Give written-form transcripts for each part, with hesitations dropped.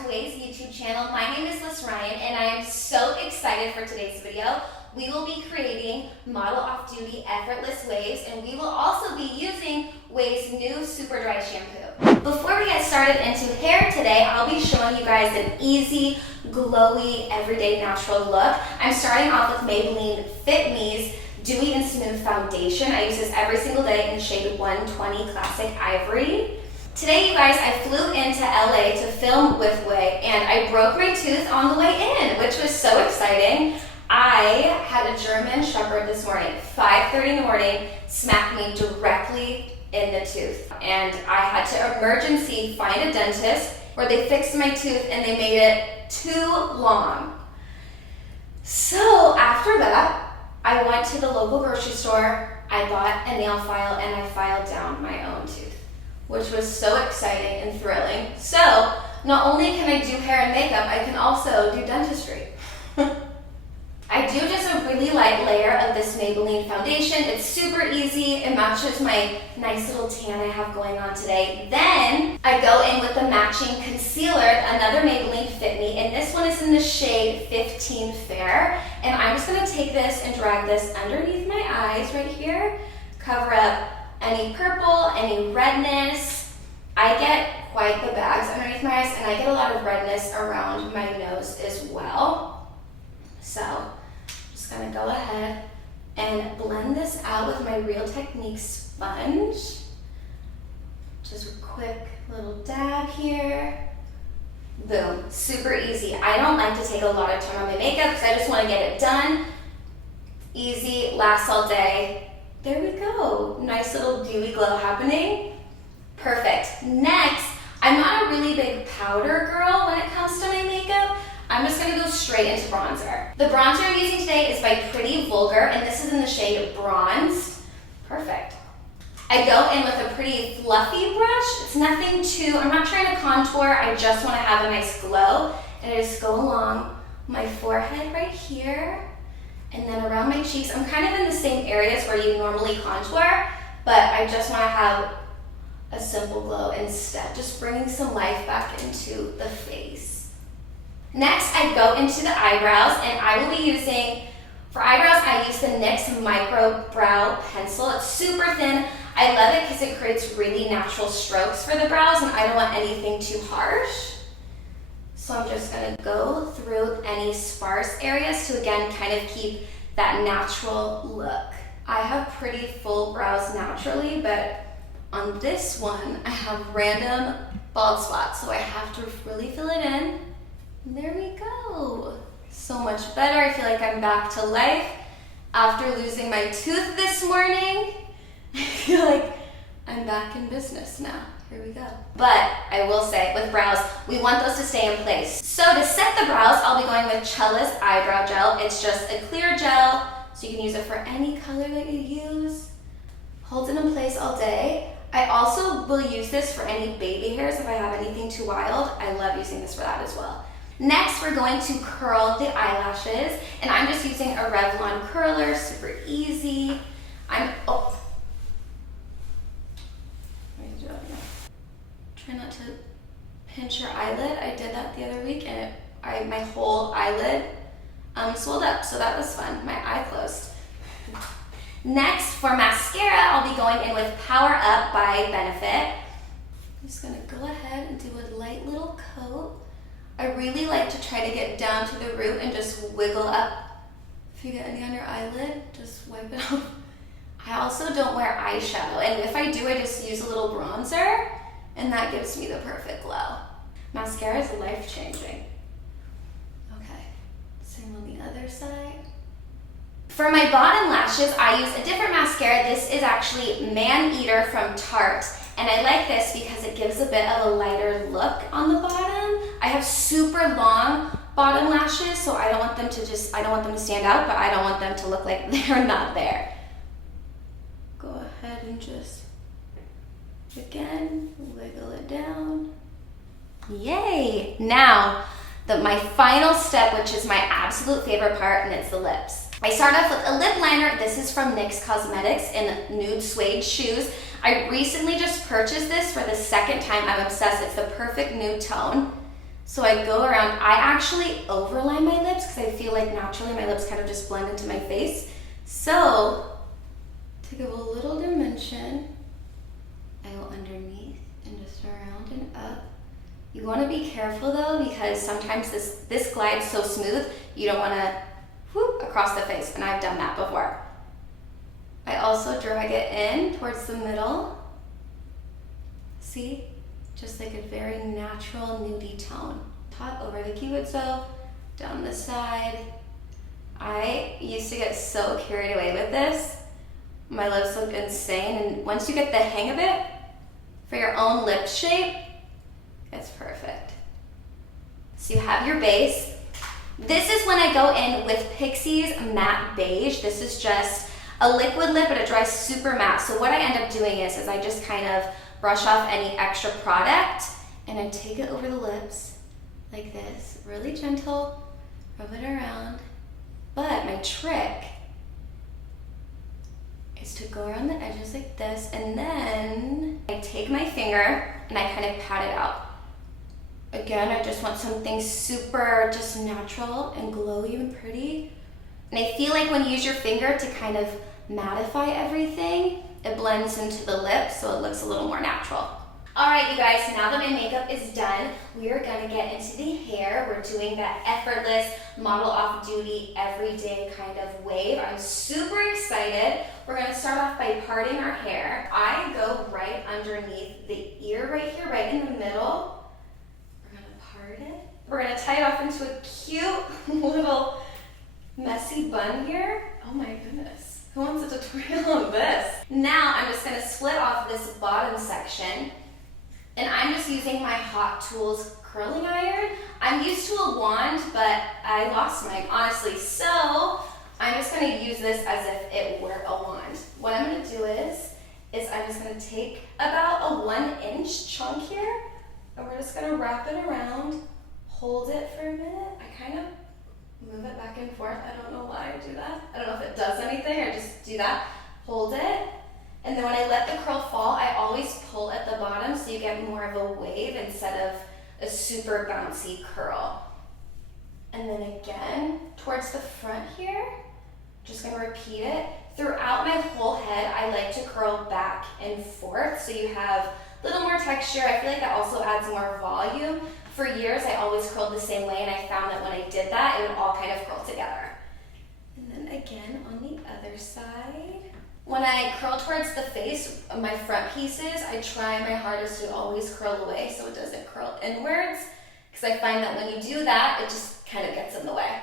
to OUAI's YouTube channel. My name is Lyss Ryann and I am so excited for today's video. We will be creating model off-duty effortless waves, and we will also be using OUAI's new Super Dry Shampoo. Before we get started into hair today, I'll be showing you guys an easy, glowy, everyday natural look. I'm starting off with Maybelline Fit Me's Dewy and Smooth Foundation. I use this every single day in the shade 120 Classic Ivory. Today, you guys, I flew into LA to film with OUAI, and I broke my tooth on the way in, which was so exciting. I had a German Shepherd this morning, 5:30 in the morning, smack me directly in the tooth. And I had to emergency find a dentist where they fixed my tooth and they made it too long. So after that, I went to the local grocery store, I bought a nail file, and I filed down my own tooth, which was so exciting and thrilling. So not only can I do hair and makeup, I can also do dentistry. I do just a really light layer of this Maybelline foundation. It's super easy. It matches my nice little tan I have going on today. Then I go in with the matching concealer, another Maybelline Fit Me, and this one is in the shade 15 Fair. And I'm just gonna take this and drag this underneath my eyes right here, cover up any purple, any redness. I get quite the bags underneath my eyes, and I get a lot of redness around my nose as well. So I'm just gonna go ahead and blend this out with my Real Technique sponge. Just a quick little dab here. Boom, super easy. I don't like to take a lot of time on my makeup because I just wanna get it done. Easy, lasts all day. There we go, nice little dewy glow happening. Perfect. Next, I'm not a really big powder girl when it comes to my makeup. I'm just gonna go straight into bronzer. The bronzer I'm using today is by Pretty Vulgar, and this is in the shade Bronzed. Perfect. I go in with a pretty fluffy brush. It's nothing too, I'm not trying to contour, I just wanna have a nice glow. And I just go along my forehead right here, and then around my cheeks. I'm kind of in the same areas where you normally contour, but I just wanna have a simple glow instead, just bringing some life back into the face. Next, I go into the eyebrows, and I will be using, for eyebrows, I use the NYX Micro Brow Pencil. It's super thin. I love it because it creates really natural strokes for the brows, and I don't want anything too harsh. So I'm just gonna go through any sparse areas to, again, kind of keep that natural look. I have pretty full brows naturally, but on this one, I have random bald spots, so I have to really fill it in. There we go. So much better. I feel like I'm back to life after losing my tooth this morning. I feel like I'm back in business now. Here we go. But I will say, with brows, we want those to stay in place. So to set the brows, I'll be going with Chella's Eyebrow Gel. It's just a clear gel, so you can use it for any color that you use. Holds it in place all day. I also will use this for any baby hairs if I have anything too wild. I love using this for that as well. Next, we're going to curl the eyelashes, and I'm just using a Revlon curler, super easy. Try not to pinch your eyelid. I did that the other week, and my whole eyelid swelled up, so that was fun. My eye closed. Next, for mascara, I'll be going in with Power Up by Benefit. I'm just gonna go ahead and do a light little coat. I really like to try to get down to the root and just wiggle up. If you get any on your eyelid, just wipe it off. I also don't wear eyeshadow, and if I do, I just use a little bronzer, and that gives me the perfect glow. Mascara is life-changing. Okay, same on the other side. For my bottom lashes, I use a different mascara. This is actually Man Eater from Tarte, and I like this because it gives a bit of a lighter look on the bottom. I have super long bottom lashes, so I don't want them to stand out, but I don't want them to look like they're not there. Go ahead and just, again, wiggle it down. Yay! Now, my final step, which is my absolute favorite part, and it's the lips. I start off with a lip liner. This is from NYX Cosmetics in nude suede shoes. I recently just purchased this for the second time. I'm obsessed. It's the perfect nude tone. So I go around, I actually overline my lips because I feel like naturally my lips kind of just blend into my face. So to give a little dimension, I go underneath and just around and up. You want to be careful though, because sometimes this glides so smooth, you don't want to whoop across the face, and I've done that before. I also drag it in towards the middle. See? Just like a very natural nudie tone. Top over the cupid's bow, down the side. I used to get so carried away with this. My lips look insane, and once you get the hang of it, for your own lip shape, it's perfect. So you have your base. This is when I go in with Pixie's Matte Beige. This is just a liquid lip, but it dries super matte. So what I end up doing is I just kind of brush off any extra product, and I take it over the lips like this, really gentle, rub it around. But my trick is to go around the edges like this, and then I take my finger and I kind of pat it out. Again, I just want something super just natural and glowy and pretty. And I feel like when you use your finger to kind of mattify everything, it blends into the lip so it looks a little more natural. All right, you guys, now that my makeup is done, we are gonna get into the hair. We're doing that effortless, model off duty, everyday kind of wave. I'm super excited. We're gonna start off by parting our hair. I go right underneath the ear right here, right in the middle. We're gonna part it. We're gonna tie it off into a cute little messy bun here. Oh my goodness. Who wants a tutorial on this? Now I'm just gonna split off this bottom section, and I'm just using my Hot Tools curling iron. I'm used to a wand, but I lost mine, honestly. So I'm just gonna use this as if it were a wand. What I'm gonna do is I'm just gonna take about a 1-inch chunk here, and we're just gonna wrap it around, hold it for a minute. I kind of move it back and forth. I don't know why I do that. I don't know if it does anything. I just do that. Hold it. And then when I let the curl fall, I always pull at the bottom so you get more of a wave instead of a super bouncy curl. And then again, towards the front here, just gonna repeat it. Throughout my whole head, I like to curl back and forth so you have a little more texture. I feel like that also adds more volume. For years, I always curled the same way, and I found that when I did that, it would all kind of curl together. And then again, on the other side. When I curl towards the face, my front pieces, I try my hardest to always curl away so it doesn't curl inwards, because I find that when you do that, it just kind of gets in the way.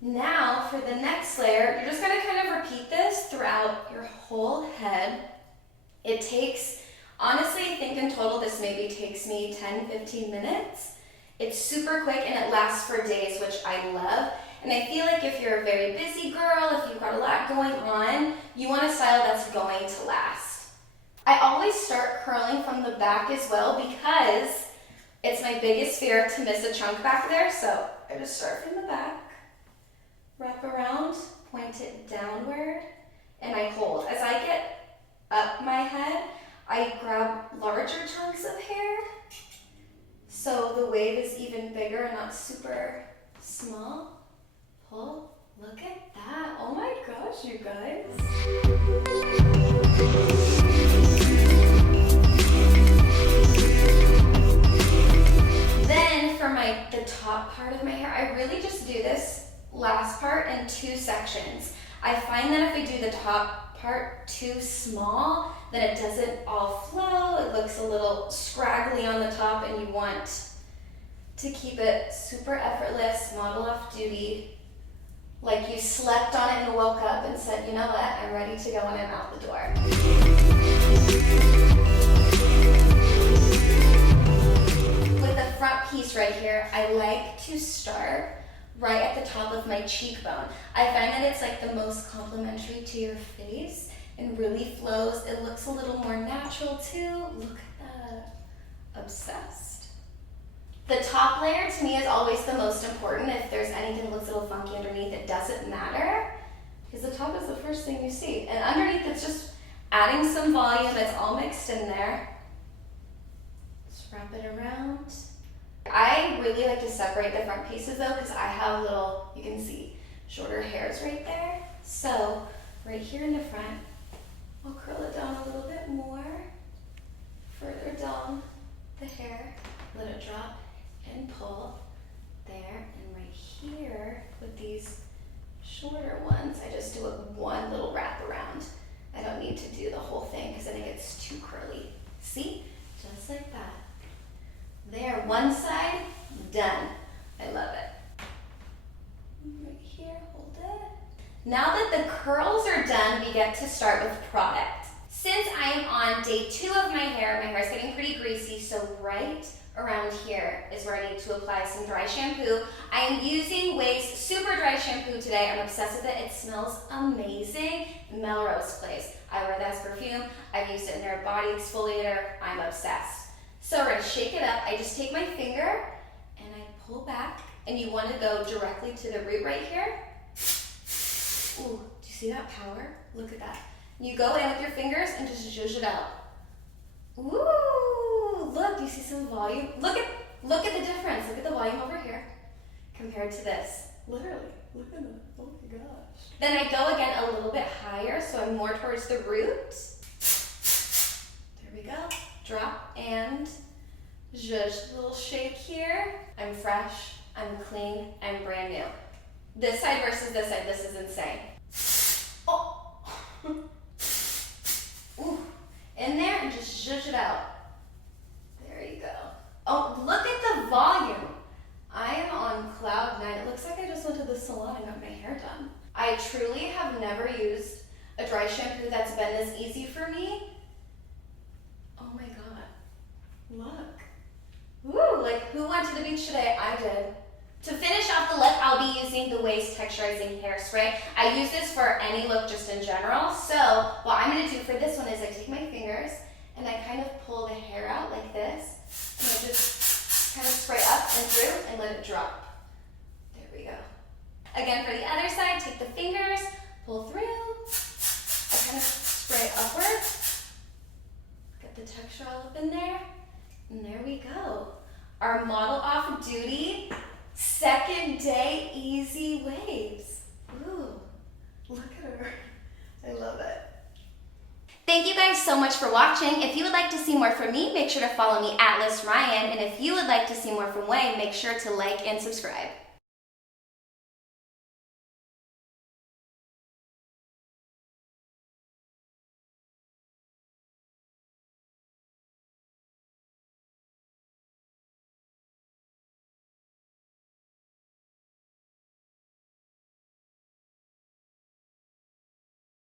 Now, for the next layer, you're just gonna kind of repeat this throughout your whole head. It takes, honestly, I think in total this maybe takes me 10-15 minutes. It's super quick and it lasts for days, which I love. And I feel like if you're a very busy girl, if you've got a lot going on, you want a style that's going to last. I always start curling from the back as well because it's my biggest fear to miss a chunk back there. So I just start from the back, wrap around, point it downward, and I hold. As I get up my head, I grab larger chunks of hair so the wave is even bigger and not super small. Pull, look at that. Oh my gosh, you guys. Then for the top part of my hair, I really just do this last part in 2 sections. I find that if I do the top part too small, then it doesn't all flow. It looks a little scraggly on the top, and you want to keep it super effortless, model off duty, like you slept on it and woke up and said, you know what, I'm ready to go and I'm out the door. With the front piece right here, I like to start right at the top of my cheekbone. I find that it's like the most complimentary to your face and really flows. It looks a little more natural too. Look at that. Obsessed. The top layer to me is always the most important. If there's anything that looks a little funky underneath, it doesn't matter because the top is the first thing you see. And underneath it's just adding some volume. It's all mixed in there. Just wrap it around. I really like to separate the front pieces though, because I have little, you can see, shorter hairs right there. So right here in the front, I'll curl it down a little bit more, further down the hair, let it drop and pull there. And right here with these shorter ones, I just do one little wrap around. I don't need to do the whole thing because then it gets too curly. See? Just like that. There, one side, done. I love it. Right here, hold it. Now that the curls are done, we get to start with product. Since I am on day 2 of my hair is getting pretty greasy, so right around here is where I need to apply some dry shampoo. I am using OUAI's Super Dry Shampoo today. I'm obsessed with it. It smells amazing. Melrose Place. I wear that as perfume. I've used it in their body exfoliator. I'm obsessed. So we're gonna shake it up. I just take my finger and I pull back, and you wanna go directly to the root right here. Ooh, do you see that power? Look at that. You go in with your fingers and just zhuzh it out. Ooh, look, do you see some volume? Look at the difference. Look at the volume over here compared to this. Literally, look at that. Oh my gosh. Then I go again a little bit higher, so I'm more towards the root. There we go. Drop and zhuzh. Little shake here. I'm fresh, I'm clean, I'm brand new. This side versus this side, this is insane. Oh. Ooh. In there and just zhuzh it out. There you go. Oh, look at the volume. I am on cloud 9. It looks like I just went to the salon and got my hair done. I truly have never used a dry shampoo that's been this easy for me. Oh my God. Look. Woo, like who went to the beach today? I did. To finish off the look, I'll be using the OUAI's Texturizing Hairspray. I use this for any look just in general. So what I'm gonna do for this one is I take my fingers and I kind of pull the hair out like this. And I just kind of spray up and through and let it drop. There we go. Again, for the other side, take the fingers, pull through. I kind of spray upwards. Get the texture all up in there. And there we go. Our model off duty, second day easy waves. Ooh, look at her. I love it. Thank you guys so much for watching. If you would like to see more from me, make sure to follow me at Lyss Ryann. And if you would like to see more from OUAI, make sure to like and subscribe.